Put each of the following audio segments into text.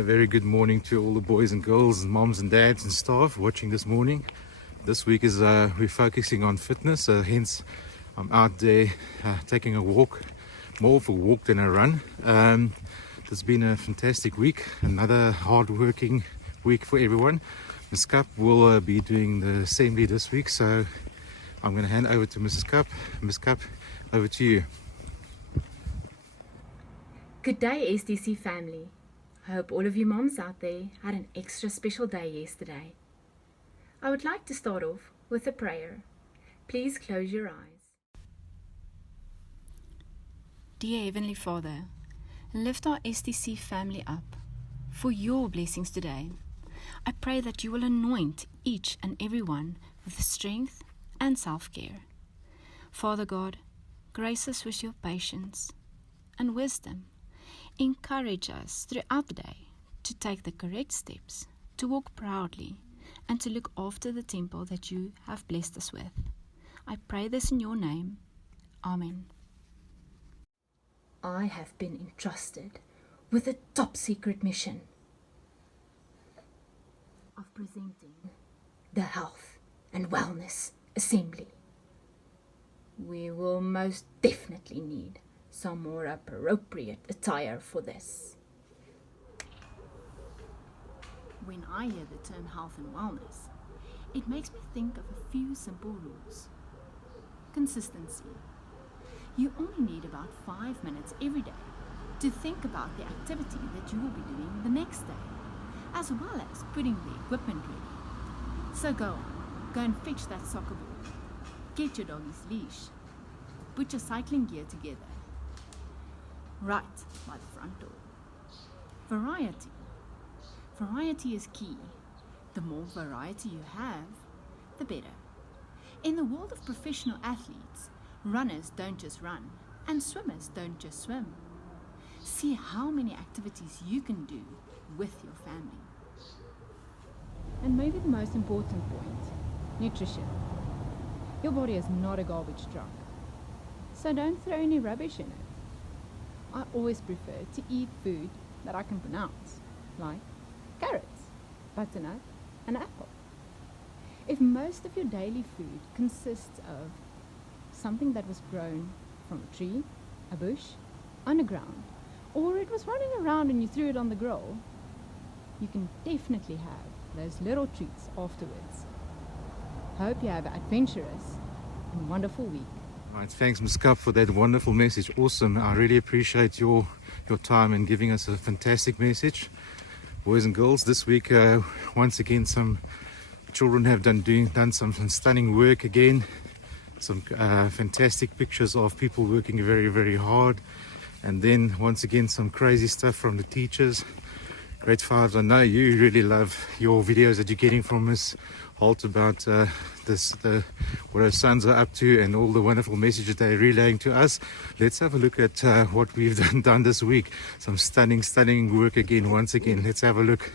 A very good morning to all the boys and girls and moms and dads and staff watching this morning. This week is we're focusing on fitness, hence I'm out there taking a walk, more of a walk than a run. It's been a fantastic week, another hard-working week for everyone. Ms. Cup will be doing the assembly this week, so I'm going to hand over to Mrs. Cup. Ms. Cup, over to you. Good day, SDC family. I hope all of you moms out there had an extra special day yesterday. I would like to start off with a prayer. Please close your eyes. Dear Heavenly Father, lift our SDC family up for your blessings today. I pray that you will anoint each and every one with strength and self-care. Father God, grace us with your patience and wisdom. Encourage us throughout the day to take the correct steps, to walk proudly, and to look after the temple that you have blessed us with. I pray this in your name. Amen. I have been entrusted with a top secret mission of presenting the Health and Wellness Assembly. We will most definitely need some more appropriate attire for this. When I hear the term health and wellness, it makes me think of a few simple rules. Consistency. You only need about 5 minutes every day to think about the activity that you will be doing the next day, as well as putting the equipment ready. So go and fetch that soccer ball, get your doggy's leash, put your cycling gear together, right by the front door. Variety. Variety is key. The more variety you have, the better. In the world of professional athletes, runners don't just run, and swimmers don't just swim. See how many activities you can do with your family. And maybe the most important point, nutrition. Your body is not a garbage truck, so don't throw any rubbish in it. I always prefer to eat food that I can pronounce, like carrots, butternut, and apple. If most of your daily food consists of something that was grown from a tree, a bush, underground, or it was running around and you threw it on the grill, you can definitely have those little treats afterwards. Hope you have an adventurous and wonderful week. Right, thanks Ms. Cup for that wonderful message. Awesome. I really appreciate your time and giving us a fantastic message. Boys and girls, this week once again some children have done some stunning work again. Some fantastic pictures of people working very, very hard. And then once again some crazy stuff from the teachers. Grade 5, I know you really love your videos that you're getting from Ms. Holt about what our sons are up to and all the wonderful messages they're relaying to us. Let's have a look at what we've done this week. Some stunning work again, once again. Let's have a look.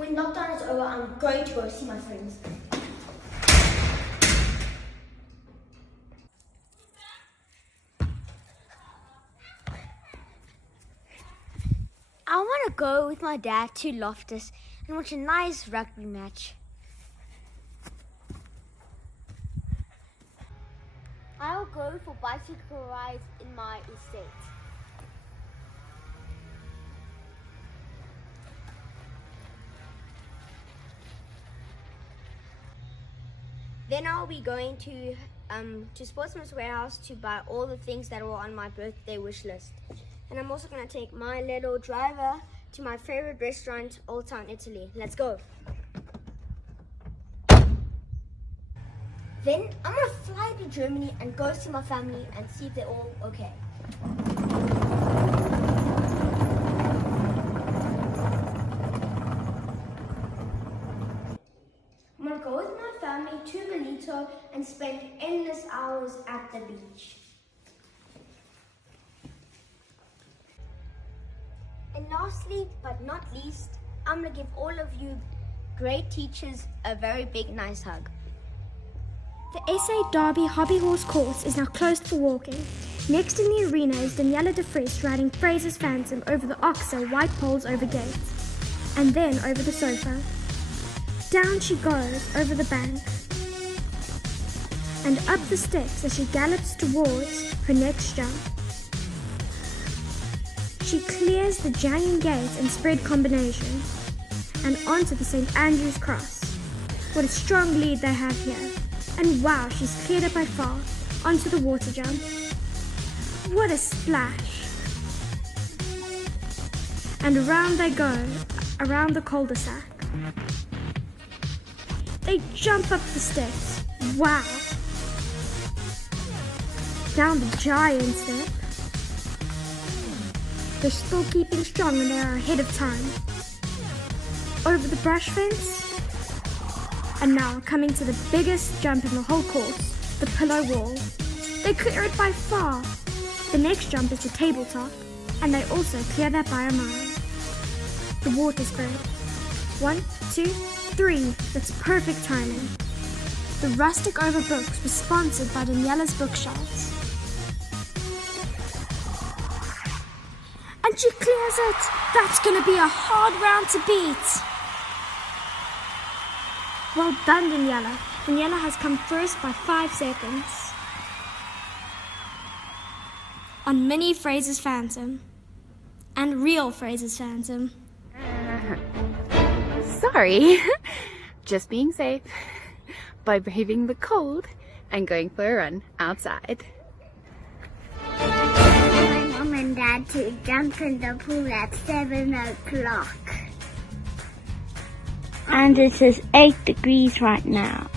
When lockdown is over, I'm going to go see my friends. I want to go with my dad to Loftus and watch a nice rugby match. I'll go for bicycle rides in my estate. Then I'll be going to Sportsman's Warehouse to buy all the things that were on my birthday wish list. And I'm also going to take my little driver to my favorite restaurant, Old Town Italy. Let's go. Then I'm going to fly to Germany and go see my family and see if they're all okay. I'm going to go with my family to Benito and spend endless hours at the beach. And lastly, but not least, I'm going to give all of you great teachers a very big, nice hug. The SA Derby Hobbyhorse course is now closed for walking. Next in the arena is Daniela de Vries riding Fraser's Phantom over the Oxer white poles over gates, and then over the sofa. Down she goes over the bank, and up the steps as she gallops towards her next jump. She clears the janging gate and spread combination, and onto the St. Andrew's Cross. What a strong lead they have here. And wow, she's cleared it by far, onto the water jump. What a splash! And around they go, around the cul-de-sac. They jump up the steps, wow! Down the giant step. They're still keeping strong and they are ahead of time. Over the brush fence. And now, coming to the biggest jump in the whole course, the pillow wall. They clear it by far. The next jump is the tabletop, and they also clear that by a mile. The water spread. 1, 2, 3. That's perfect timing. The rustic over books was sponsored by Daniela's Bookshelves. And she clears it. That's going to be a hard round to beat. Well done, Daniela. Daniela has come first by 5 seconds. On mini Fraser's Phantom. And real Fraser's Phantom. Sorry. Just being safe by braving the cold and going for a run outside. My mom and dad to jump in the pool at 7 o'clock. And it is 8 degrees right now.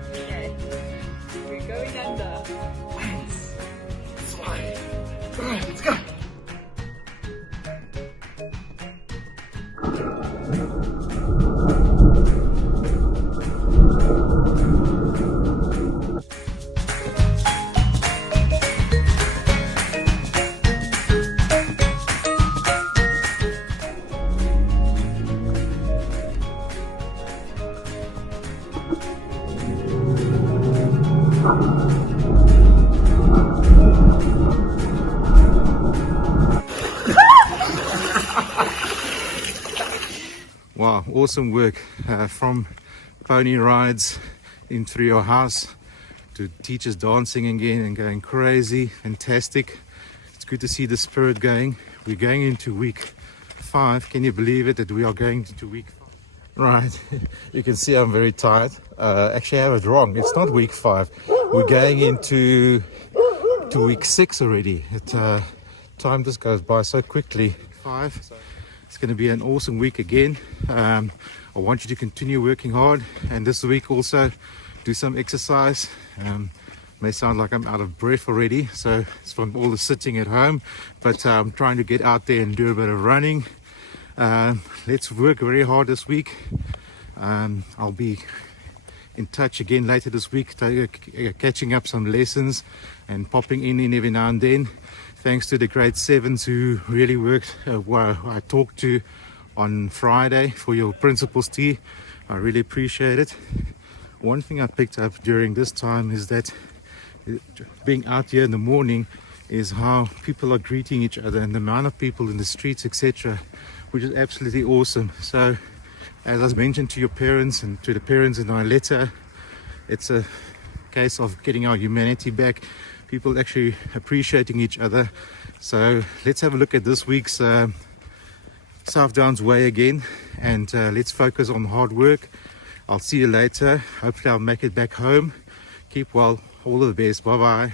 Okay, we're going under. 1, 2, 3, let's go. Wow, awesome work from pony rides in through your house to teachers dancing again and going crazy. Fantastic. It's good to see the spirit going. We're going into week 5. Can you believe it that we are going into week 5? Right, you can see I'm very tired. Actually I have it wrong. It's not week 5. We're going into week 6 already. Time just goes by so quickly. 5. It's going to be an awesome week again. I want you to continue working hard, and this week also do some exercise. May sound like I'm out of breath already, so it's from all the sitting at home, but I'm trying to get out there and do a bit of running. Let's work very hard this week. I'll be in touch again later this week, catching up some lessons and popping in every now and then. Thanks to the grade 7s who really worked, I talked to on Friday for your principal's tea. I really appreciate it. One thing I picked up during this time is that being out here in the morning is how people are greeting each other and the amount of people in the streets, etc., which is absolutely awesome. So as I mentioned to your parents and to the parents in our letter, it's a case of getting our humanity back, people actually appreciating each other. So let's have a look at this week's South Downs Way again, and let's focus on hard work. I'll see you later. Hopefully I'll make it back home. Keep well. All of the best. Bye bye.